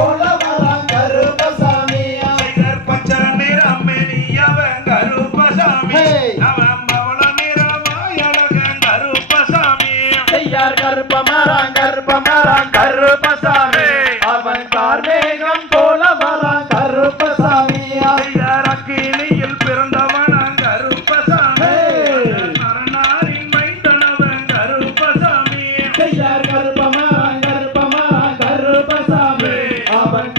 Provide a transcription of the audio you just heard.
போல வரான் கருப்பசாமி. பச்சை நிறமேனி அவன் கருப்பசாமி, அவன் பவள நிறமாய் அழகன் கருப்பசாமி. கருப்பமரான் கருப்பமரான் கருப்பசாமி, அவன் கார்மேகம் போல வரான் கருப்பசாமி. அக்கினியில் பிறந்தவன் கருப்பசாமி, மரணாரின் மைந்தனவன் கருப்பசாமி. கருப்பமரான் கருப்பமரான் கருப்பசாமி, அவன்